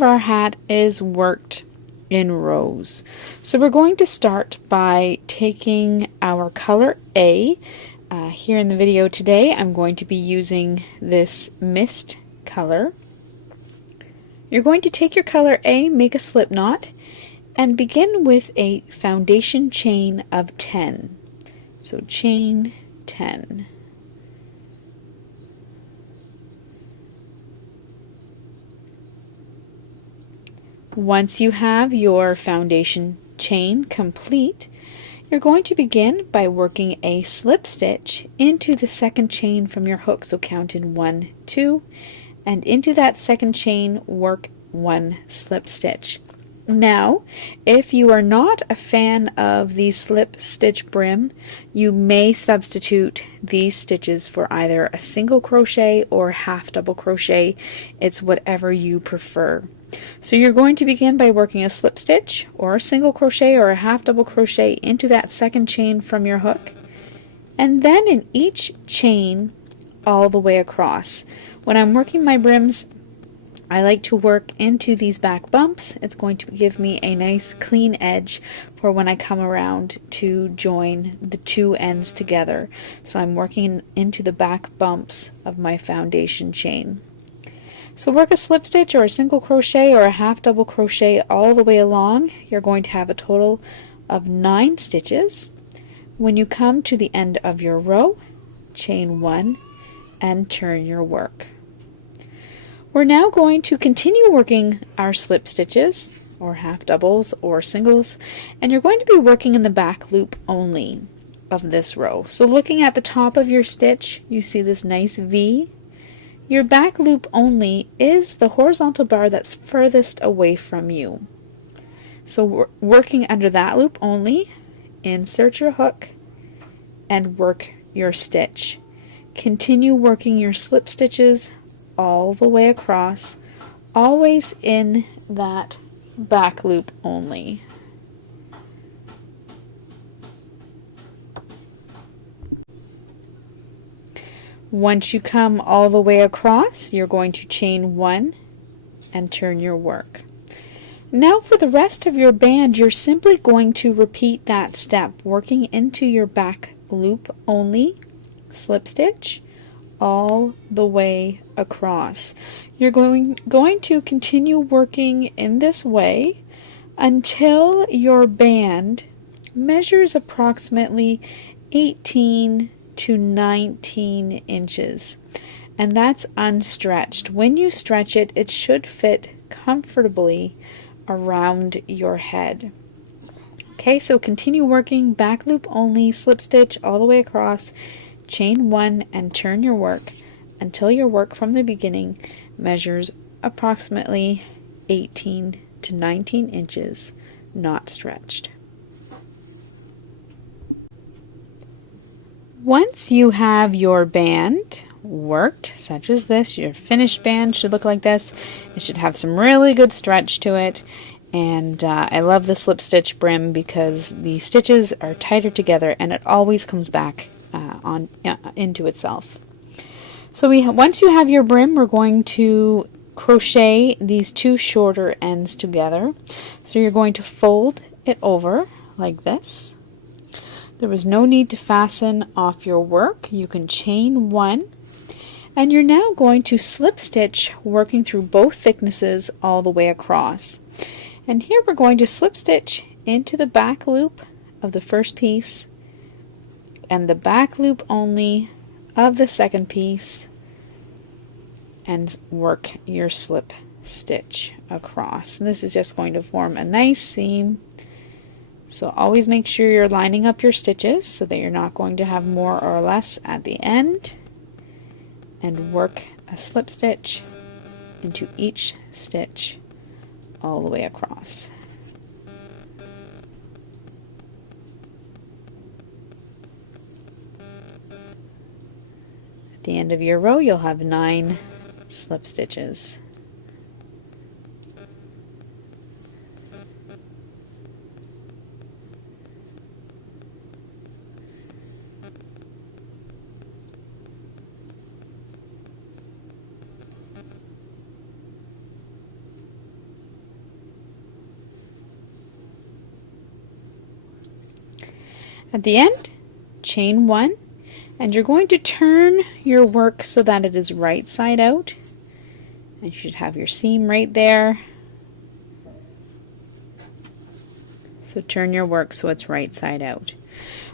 Our hat is worked in rows. So we're going to start by taking our color A. Here in the video today, I'm going to be using this mist color. You're going to take your color A, make a slip knot, and begin with a foundation chain of 10. So chain 10. Once you have your foundation chain complete, you're going to begin by working a slip stitch into the second chain from your hook. So count in 1, 2, and into that second chain work 1 slip stitch. Now, if you are not a fan of the slip stitch brim, you may substitute these stitches for either a single crochet or half double crochet. It's whatever you prefer. So you're going to begin by working a slip stitch or a single crochet or a half double crochet into that second chain from your hook, and then in each chain all the way across. When I'm working my brims, I like to work into these back bumps. It's going to give me a nice clean edge for when I come around to join the two ends together. So I'm working into the back bumps of my foundation chain. So work a slip stitch or a single crochet or a half double crochet all the way along. You're going to have a total of 9 stitches. When you come to the end of your row, chain 1 and turn your work. We're now going to continue working our slip stitches or half doubles or singles, and you're going to be working in the back loop only of this row. So looking at the top of your stitch, you see this nice V. Your back loop only is the horizontal bar that's furthest away from you. So working under that loop only, insert your hook and work your stitch. Continue working your slip stitches all the way across, always in that back loop only. Once you come all the way across, you're going to chain 1 and turn your work. Now for the rest of your band, you're simply going to repeat that step, working into your back loop only, slip stitch, all the way across. You're going to continue working in this way until your band measures approximately 18 to 19 inches, and that's unstretched. When you stretch it, it should fit comfortably around your head. Okay, so continue working back loop only, slip stitch all the way across, chain 1 and turn your work until your work from the beginning measures approximately 18 to 19 inches, not stretched. Once you have your band worked, such as this, your finished band should look like this. It should have some really good stretch to it, and I love the slip stitch brim because the stitches are tighter together and it always comes back into itself. So once you have your brim, we're going to crochet these 2 shorter ends together. So you're going to fold it over like this. There was no need to fasten off your work. You can chain 1, and you're now going to slip stitch, working through both thicknesses all the way across. And here we're going to slip stitch into the back loop of the first piece and the back loop only of the second piece, and work your slip stitch across. And this is just going to form a nice seam. So always make sure you're lining up your stitches so that you're not going to have more or less at the end, and work a slip stitch into each stitch all the way across. At the end of your row, you'll have 9 slip stitches. At the end, chain 1, and you're going to turn your work so that it is right side out. And you should have your seam right there. So turn your work so it's right side out.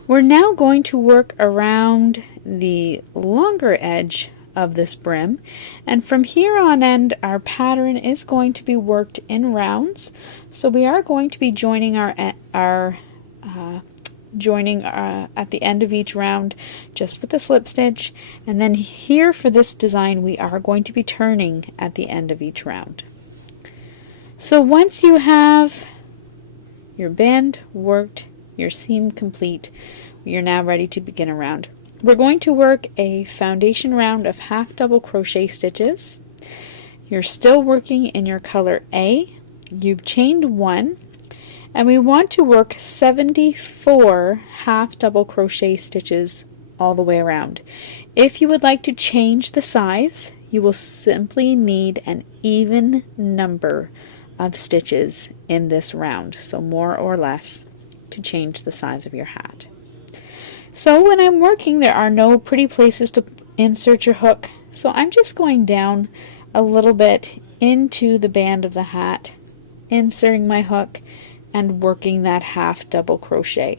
We're now going to work around the longer edge of this brim, and from here on end our pattern is going to be worked in rounds. So we are going to be joining at the end of each round just with the slip stitch, and then here for this design we are going to be turning at the end of each round. So once you have your band worked, your seam complete, you're now ready to begin a round. We're going to work a foundation round of half double crochet stitches. You're still working in your color A. You've chained 1, and we want to work 74 half double crochet stitches all the way around. If you would like to change the size, you will simply need an even number of stitches in this round, so more or less, to change the size of your hat. So when I'm working, there are no pretty places to insert your hook, so I'm just going down a little bit into the band of the hat, inserting my hook and working that half double crochet.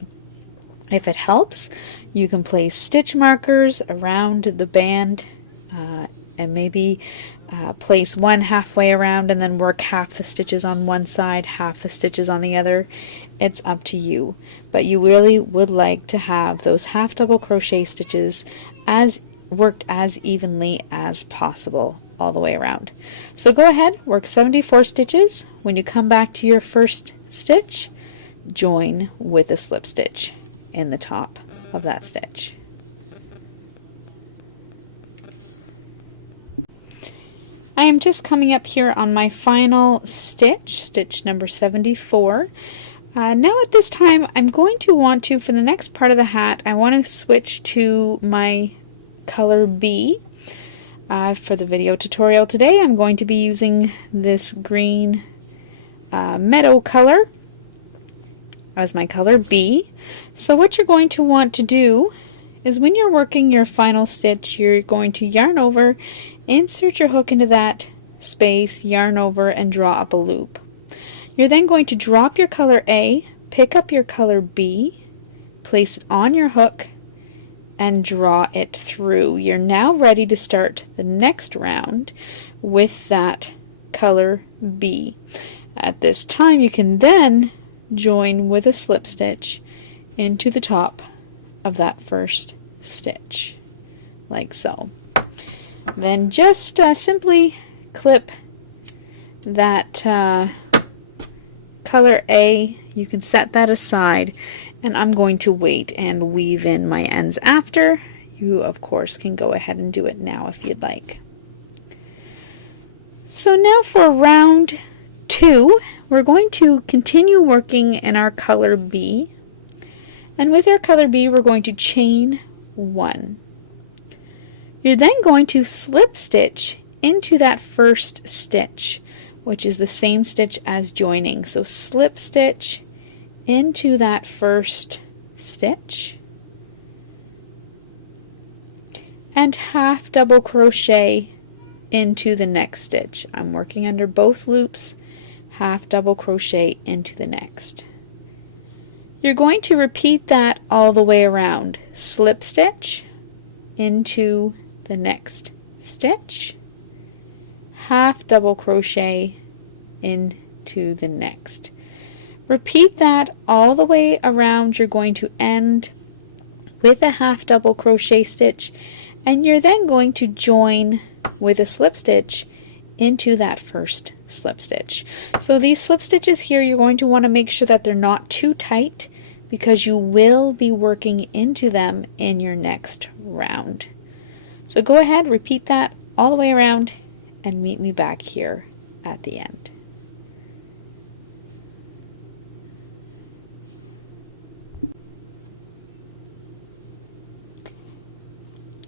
If it helps, you can place stitch markers around the band and maybe place one halfway around and then work half the stitches on one side, half the stitches on the other. It's up to you, but you really would like to have those half double crochet stitches as worked as evenly as possible all the way around. So go ahead, work 74 stitches. When you come back to your first stitch, join with a slip stitch in the top of that stitch. I am just coming up here on my final stitch, stitch number 74. Now at this time I'm going to want to, for the next part of the hat, I want to switch to my color B. For the video tutorial today, I'm going to be using this green meadow color as my color B. So what you're going to want to do is when you're working your final stitch, you're going to yarn over, insert your hook into that space, yarn over, and draw up a loop. You're then going to drop your color A, pick up your color B, place it on your hook, and draw it through. You're now ready to start the next round with that color B. At this time you can then join with a slip stitch into the top of that first stitch, like so. Then just simply clip that color A. You can set that aside, and I'm going to wait and weave in my ends after. You of course can go ahead and do it now if you'd like. So now for round 2, we're going to continue working in our color B, and with our color B we're going to chain 1. You're then going to slip stitch into that first stitch, which is the same stitch as joining. So slip stitch into that first stitch and half double crochet into the next stitch. I'm working under both loops, half double crochet into the next. You're going to repeat that all the way around. Slip stitch into the next stitch, half double crochet into the next. Repeat that all the way around. You're going to end with a half double crochet stitch, and you're then going to join with a slip stitch into that first slip stitch. So these slip stitches here, you're going to want to make sure that they're not too tight, because you will be working into them in your next round. So go ahead, repeat that all the way around, and meet me back here at the end.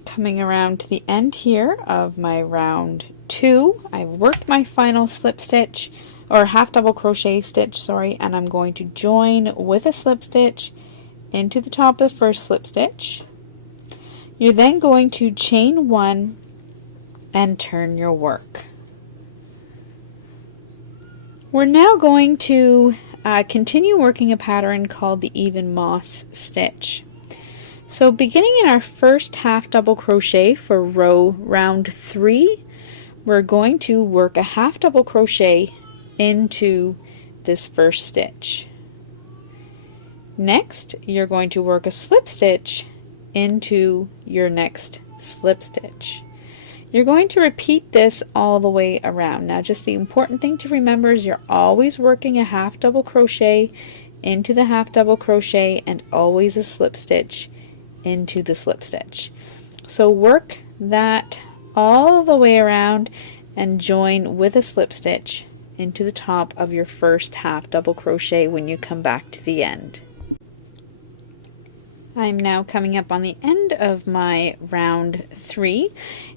Coming around to the end here of my round 2, I've worked my final slip stitch, or half double crochet stitch, sorry, and I'm going to join with a slip stitch into the top of the first slip stitch. You're then going to chain 1 and turn your work. We're now going to continue working a pattern called the even moss stitch. So beginning in our first half double crochet for round 3, we're going to work a half double crochet into this first stitch. Next, you're going to work a slip stitch into your next slip stitch. You're going to repeat this all the way around. Now, just the important thing to remember is you're always working a half double crochet into the half double crochet and always a slip stitch into the slip stitch. So work that all the way around and join with a slip stitch into the top of your first half double crochet when you come back to the end. I'm now coming up on the end of my round 3,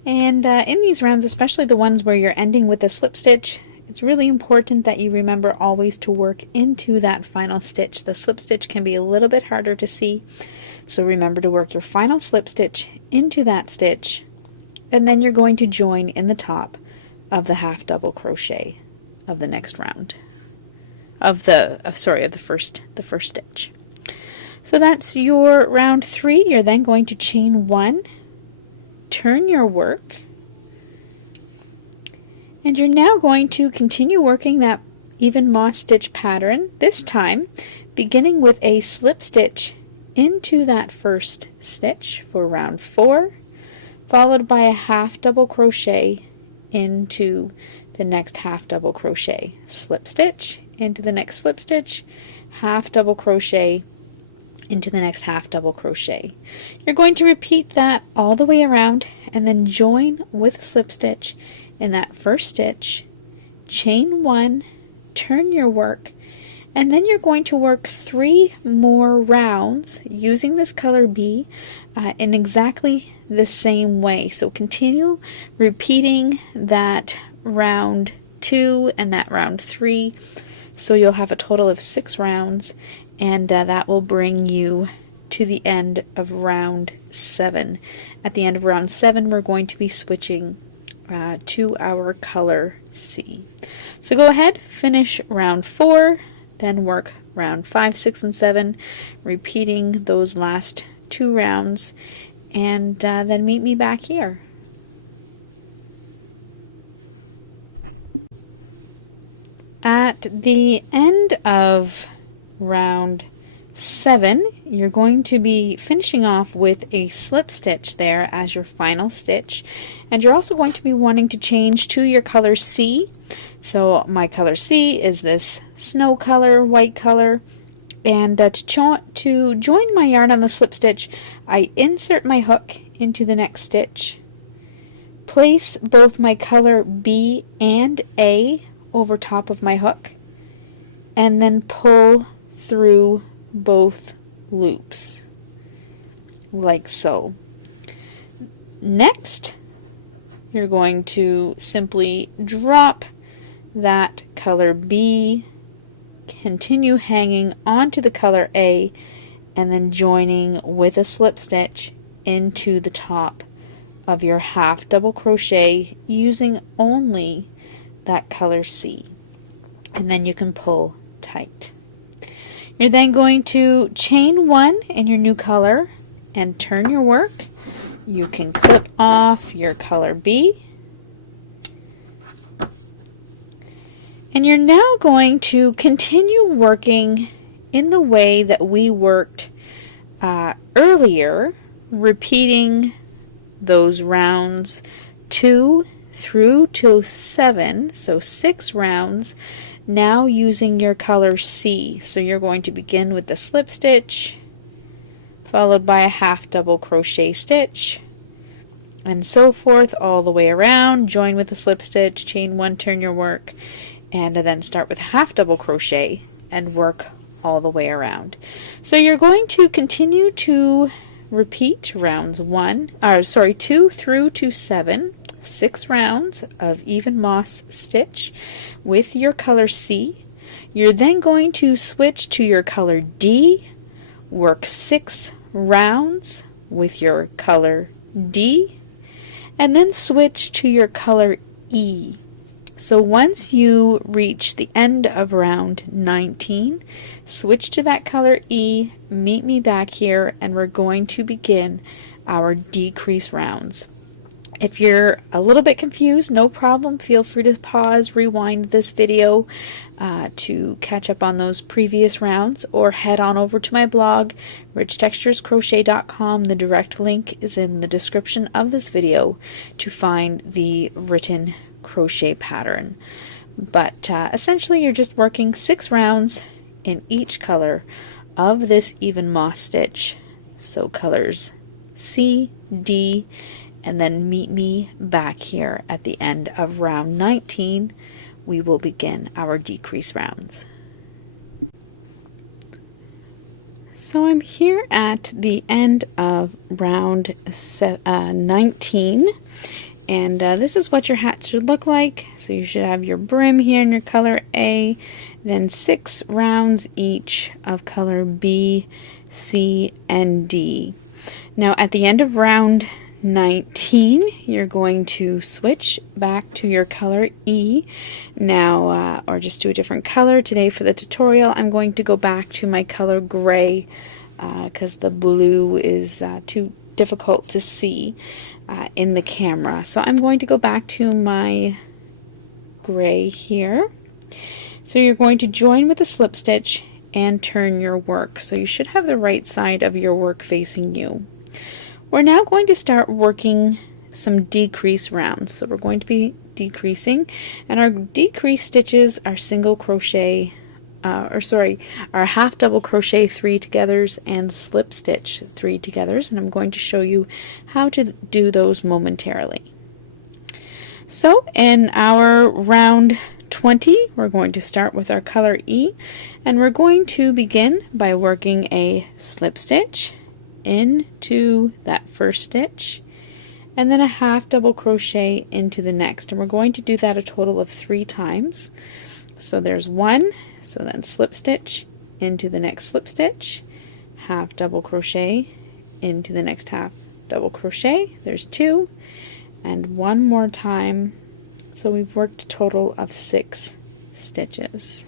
and in these rounds, especially the ones where you're ending with a slip stitch, it's really important that you remember always to work into that final stitch. The slip stitch can be a little bit harder to see, so remember to work your final slip stitch into that stitch, and then you're going to join in the top of the half double crochet of the next round of the first stitch. So that's your round 3. You're then going to chain 1, turn your work, and you're now going to continue working that even moss stitch pattern, this time beginning with a slip stitch into that first stitch for round 4, followed by a half double crochet into the next half double crochet, slip stitch into the next slip stitch, half double crochet into the next half double crochet. You're going to repeat that all the way around and then join with a slip stitch in that first stitch, chain 1, turn your work, and then you're going to work 3 more rounds using this color B in exactly the same way. So continue repeating that round 2 and that round 3, so you'll have a total of 6 rounds, and that will bring you to the end of round 7. At the end of round 7, we're going to be switching to our color C. So go ahead, finish round 4, then work round 5, 6, and 7, repeating those last 2 rounds, and then meet me back here. At the end of round 7, you're going to be finishing off with a slip stitch there as your final stitch, and you're also going to be wanting to change to your color C. So my color C is this snow color, white color, and to join my yarn on the slip stitch, I insert my hook into the next stitch, place both my color B and A over top of my hook, and then pull through both loops like so. Next, you're going to simply drop that color B, continue hanging onto the color A, and then joining with a slip stitch into the top of your half double crochet using only that color C, and then you can pull tight. You're then going to chain 1 in your new color and turn your work. You can clip off your color B, and you're now going to continue working in the way that we worked earlier, repeating those rounds 2 through to 7, so 6 rounds, now using your color C. So you're going to begin with the slip stitch, followed by a half double crochet stitch, and so forth all the way around. Join with the slip stitch, chain 1, turn your work, and then start with half double crochet and work all the way around. So you're going to continue to repeat rounds 2 through to 7, 6 rounds of even moss stitch with your color C. You're then going to switch to your color D work 6 rounds with your color D, and then switch to your color E. So once you reach the end of round 19, switch to that color E, meet me back here, and we're going to begin our decrease rounds. If you're a little bit confused, no problem. Feel free to pause, rewind this video to catch up on those previous rounds, or head on over to my blog, richtexturescrochet.com. The direct link is in the description of this video to find the written crochet pattern. But essentially you're just working 6 rounds in each color of this even moss stitch. So colors C, D, and then meet me back here at the end of round 19. We will begin our decrease rounds. So I'm here at the end of round 19, and this is what your hat should look like. So you should have your brim here in your color A, then 6 rounds each of color B, C, and D. Now at the end of round 19, you're going to switch back to your color E now, or just do a different color. Today for the tutorial, I'm going to go back to my color gray because the blue is too difficult to see in the camera. So I'm going to go back to my gray here. So you're going to join with a slip stitch and turn your work. So you should have the right side of your work facing you. We're now going to start working some decrease rounds. So we're going to be decreasing, and our decrease stitches are single crochet, our half double crochet 3 togethers and slip stitch 3 togethers, and I'm going to show you how to do those momentarily. So in our round 20, we're going to start with our color E, and we're going to begin by working a slip stitch into that first stitch, and then a half double crochet into the next, and we're going to do that a total of 3 times. So there's 1, so then slip stitch into the next slip stitch, half double crochet into the next half double crochet, there's 2, and 1 more time. So we've worked a total of 6 stitches.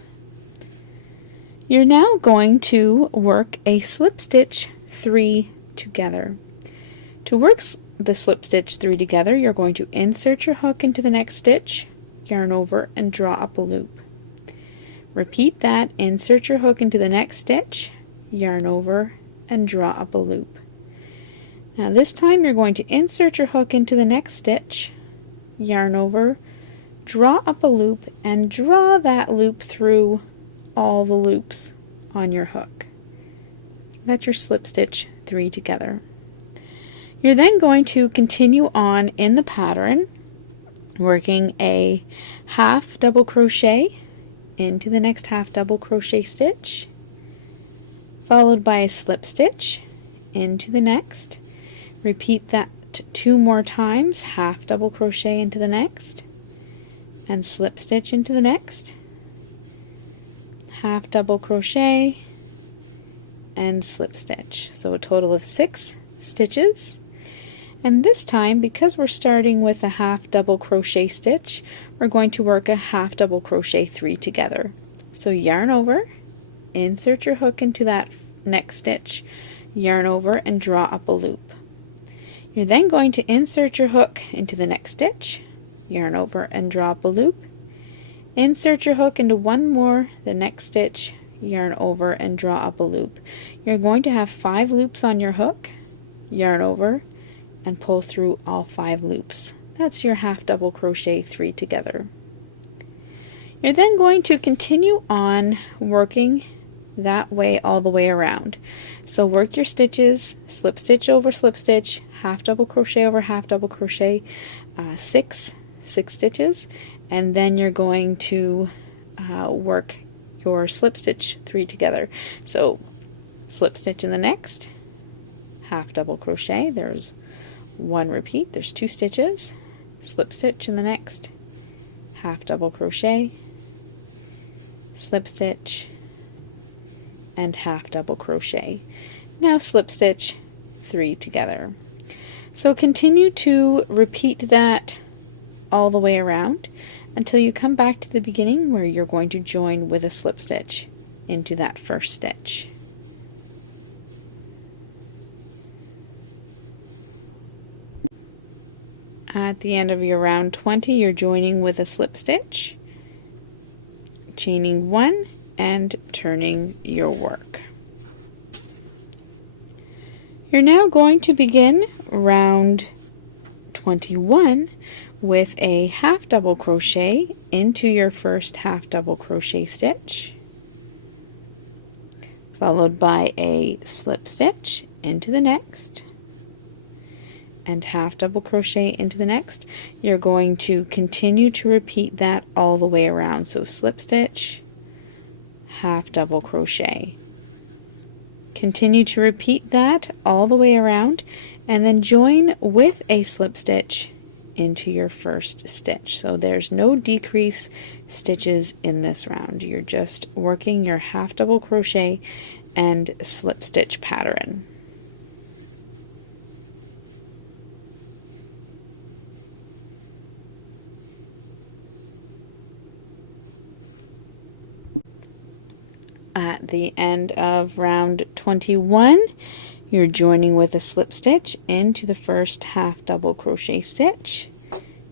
You're now going to work a slip stitch 3 together. To work the slip stitch 3 together, you're going to insert your hook into the next stitch, yarn over, and draw up a loop. Repeat that, insert your hook into the next stitch, yarn over, and draw up a loop. Now this time you're going to insert your hook into the next stitch, yarn over, draw up a loop, and draw that loop through all the loops on your hook. That's your slip stitch 3 together. You're then going to continue on in the pattern, working a half double crochet into the next half double crochet stitch, followed by a slip stitch into the next. Repeat that 2 more times, half double crochet into the next, and slip stitch into the next, half double crochet, and slip stitch. So a total of 6 stitches. And this time, because we're starting with a half double crochet stitch, we're going to work a half double crochet 3 together. So yarn over, insert your hook into that next stitch, yarn over, and draw up a loop. You're then going to insert your hook into the next stitch, yarn over, and draw up a loop. Insert your hook into one more, the next stitch, yarn over, and draw up a loop. You're going to have 5 loops on your hook, yarn over, and pull through all 5 loops. That's your half double crochet 3 together. You're then going to continue on working that way all the way around. So work your stitches, slip stitch over slip stitch, half double crochet over half double crochet, 6 stitches, and then you're going to work your slip stitch 3 together. So slip stitch in the next, half double crochet, there's 1 repeat, there's 2 stitches, slip stitch in the next, half double crochet, slip stitch, and half double crochet. Now slip stitch 3 together. So continue to repeat that all the way around until you come back to the beginning where you're going to join with a slip stitch into that first stitch. At the end of your round 20, you're joining with a slip stitch, chaining 1 and turning your work. You're now going to begin round 21 with a half double crochet into your first half double crochet stitch, followed by a slip stitch into the next, and half double crochet into the next. You're going to continue to repeat that all the way around. So slip stitch, half double crochet. Continue to repeat that all the way around and then join with a slip stitch into your first stitch. So there's no decrease stitches in this round. You're just working your half double crochet and slip stitch pattern. At the end of round 21, you're joining with a slip stitch into the first half double crochet stitch,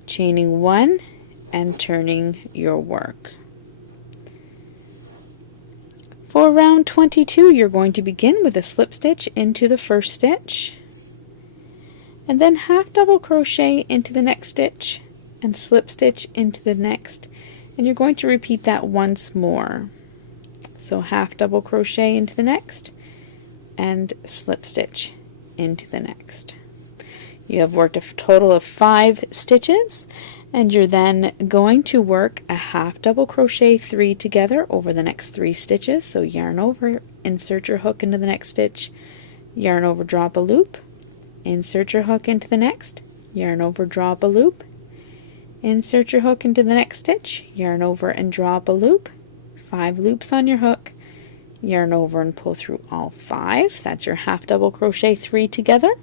chaining 1 and turning your work. For round 22, you're going to begin with a slip stitch into the first stitch, and then half double crochet into the next stitch and slip stitch into the next, and you're going to repeat that once more. So half double crochet into the next and slip stitch into the next. You have worked a total of 5 stitches, and you're then going to work a half double crochet 3 together over the next 3 stitches. So yarn over, insert your hook into the next stitch, yarn over, drop a loop, insert your hook into the next, yarn over, drop a loop, insert your hook into the next stitch, yarn over and drop a loop, 5 loops on your hook, yarn over and pull through all 5. That's your half double crochet 3 together.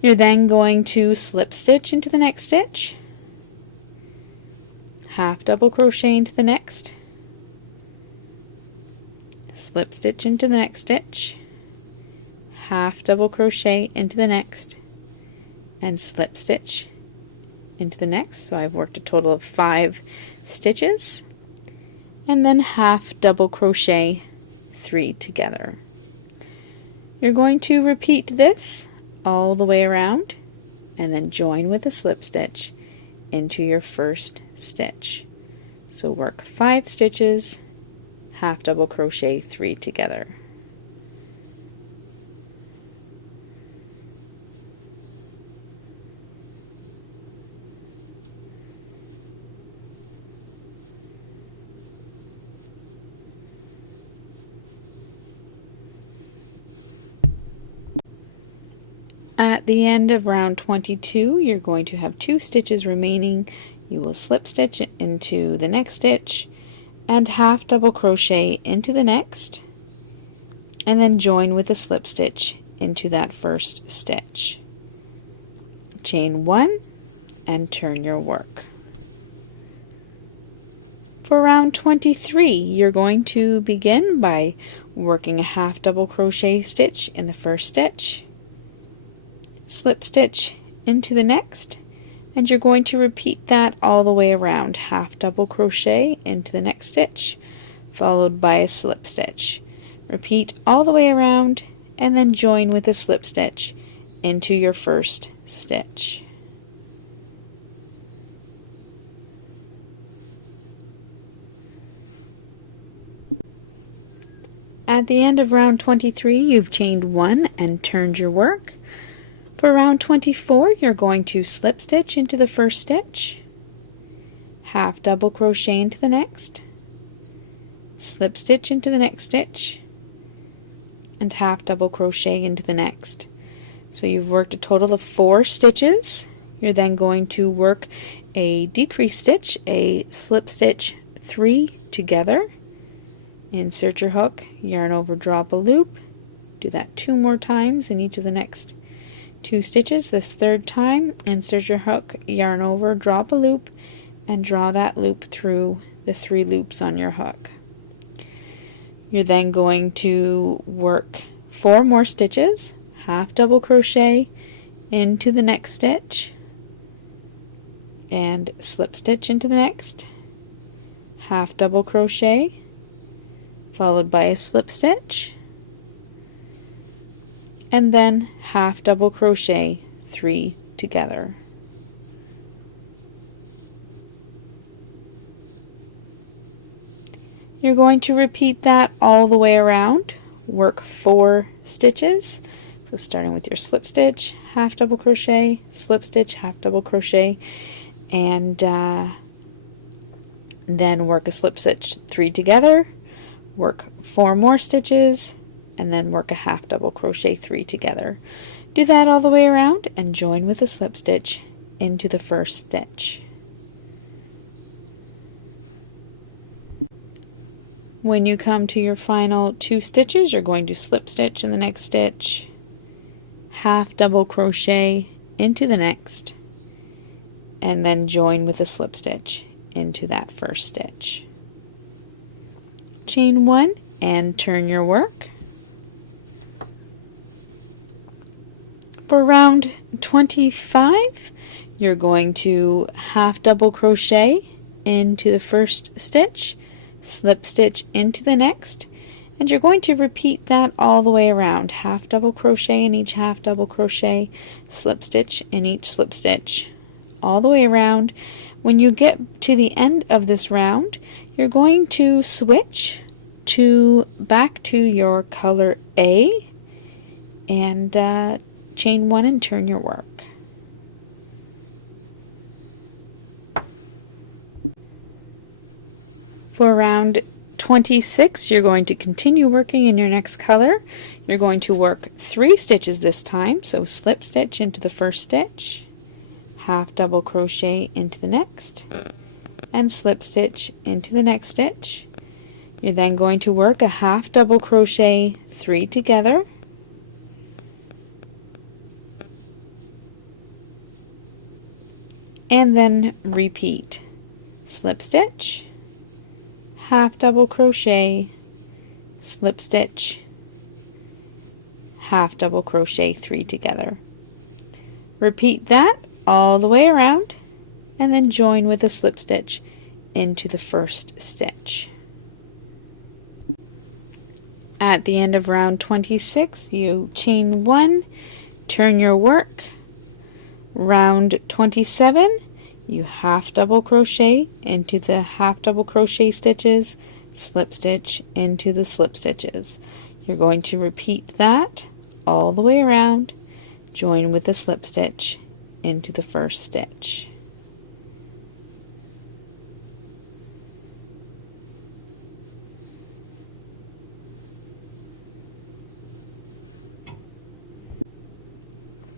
You're then going to slip stitch into the next stitch, half double crochet into the next, slip stitch into the next stitch, half double crochet into the next, and slip stitch into the next. So I've worked a total of 5 stitches. And then half double crochet 3 together. You're going to repeat this all the way around and then join with a slip stitch into your first stitch. So work 5 stitches, half double crochet 3 together. At the end of round 22, you're going to have 2 stitches remaining. You will slip stitch into the next stitch and half double crochet into the next, and then join with a slip stitch into that first stitch. Chain 1 and turn your work. For round 23, you're going to begin by working a half double crochet stitch in the first stitch, slip stitch into the next, and you're going to repeat that all the way around. Half double crochet into the next stitch, followed by a slip stitch. Repeat all the way around and then join with a slip stitch into your first stitch. At the end of round 23, you've chained 1 and turned your work. For round 24, you're going to slip stitch into the first stitch, half double crochet into the next, slip stitch into the next stitch, and half double crochet into the next. So you've worked a total of 4 stitches. You're then going to work a decrease stitch, a slip stitch 3 together, insert your hook, yarn over, drop a loop, Do that 2 more times in each of the next 2 stitches. This 3rd time, insert your hook, yarn over, drop a loop, and draw that loop through the 3 loops on your hook. You're then going to work 4 more stitches, half double crochet into the next stitch, and slip stitch into the next, half double crochet, followed by a slip stitch, and then half double crochet 3 together. You're going to repeat that all the way around. Work 4 stitches. So starting with your slip stitch, half double crochet, slip stitch, half double crochet, and then work a slip stitch 3 together, work 4 more stitches, and then work a half double crochet 3 together. Do that all the way around and join with a slip stitch into the first stitch. When you come to your final 2 stitches, you're going to slip stitch in the next stitch, half double crochet into the next, and then join with a slip stitch into that first stitch. Chain 1 and turn your work. For round 25, you're going to half double crochet into the first stitch, slip stitch into the next, and you're going to repeat that all the way around. Half double crochet in each half double crochet, slip stitch in each slip stitch, all the way around. When you get to the end of this round, you're going to switch back to your color A and chain 1 and turn your work. For round 26, you're going to continue working in your next color. You're going to work 3 stitches this time, so slip stitch into the first stitch, half double crochet into the next, and slip stitch into the next stitch. You're then going to work a half double crochet 3 together, and then repeat. Slip stitch, half double crochet, slip stitch, half double crochet 3 together. Repeat that all the way around and then join with a slip stitch into the first stitch. At the end of round 26, you chain 1, turn your work. Round 27, you half double crochet into the half double crochet stitches, slip stitch into the slip stitches. You're going to repeat that all the way around, join with a slip stitch into the first stitch.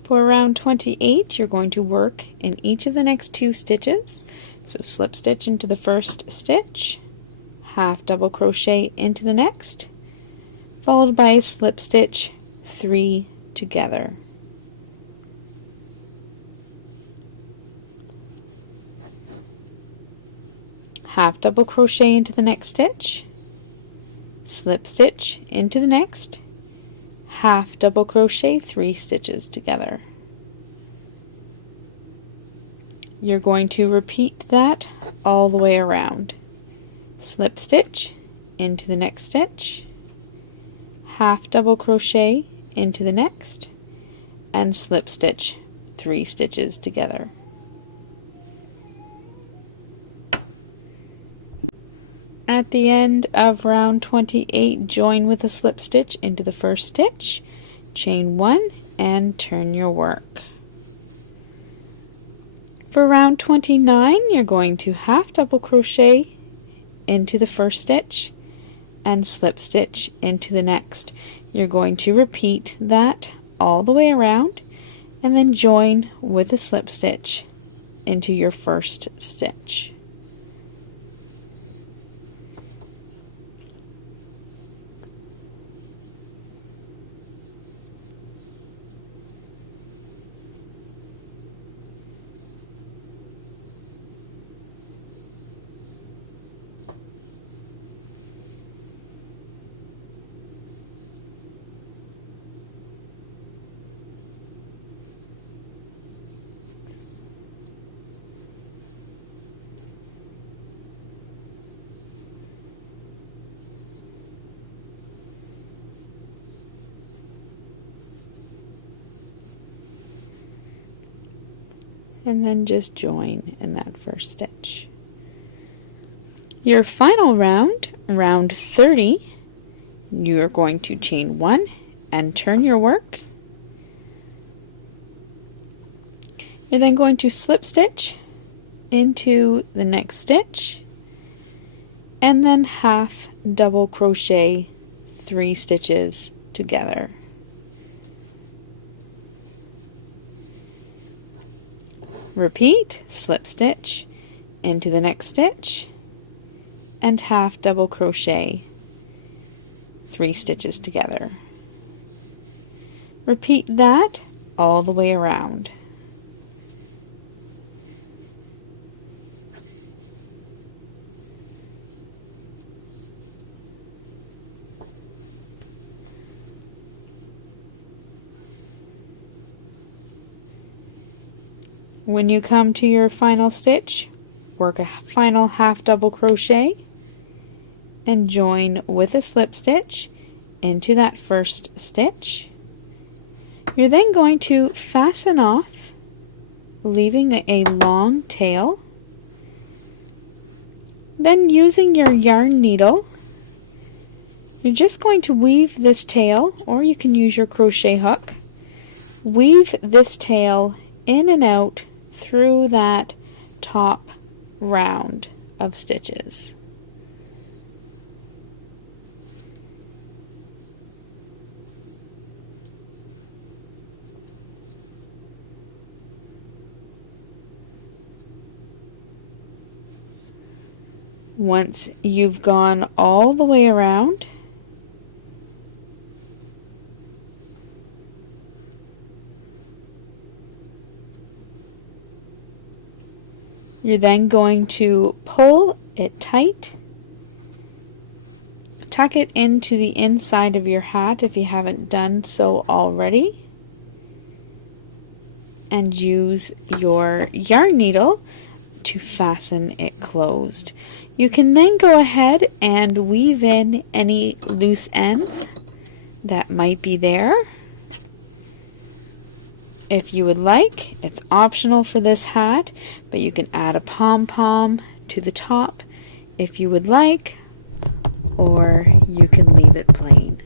For round 28, you're going to work in each of the next 2 stitches. So slip stitch into the first stitch, half double crochet into the next, followed by a slip stitch 3 together. Half double crochet into the next stitch, slip stitch into the next, half double crochet 3 stitches together. You're going to repeat that all the way around. Slip stitch into the next stitch, half double crochet into the next, and slip stitch 3 stitches together. At the end of round 28, join with a slip stitch into the first stitch, chain 1, and turn your work. For round 29, you're going to half double crochet into the first stitch and slip stitch into the next. You're going to repeat that all the way around and then join with a slip stitch into your first stitch. and then just join in that first stitch. Your final round, round 30, you're going to chain 1 and turn your work. You're then going to slip stitch into the next stitch and then half double crochet 3 stitches together. Repeat, slip stitch into the next stitch and half double crochet 3 stitches together. Repeat that all the way around. When you come to your final stitch, work a final half double crochet and join with a slip stitch into that first stitch. You're then going to fasten off, leaving a long tail. Then using your yarn needle, you're just going to weave this tail, or you can use your crochet hook. Weave this tail in and out through that top round of stitches. Once you've gone all the way around, you're then going to pull it tight, tuck it into the inside of your hat if you haven't done so already, and use your yarn needle to fasten it closed. You can then go ahead and weave in any loose ends that might be there. If you would like, it's optional for this hat, but you can add a pom-pom to the top if you would like, or you can leave it plain.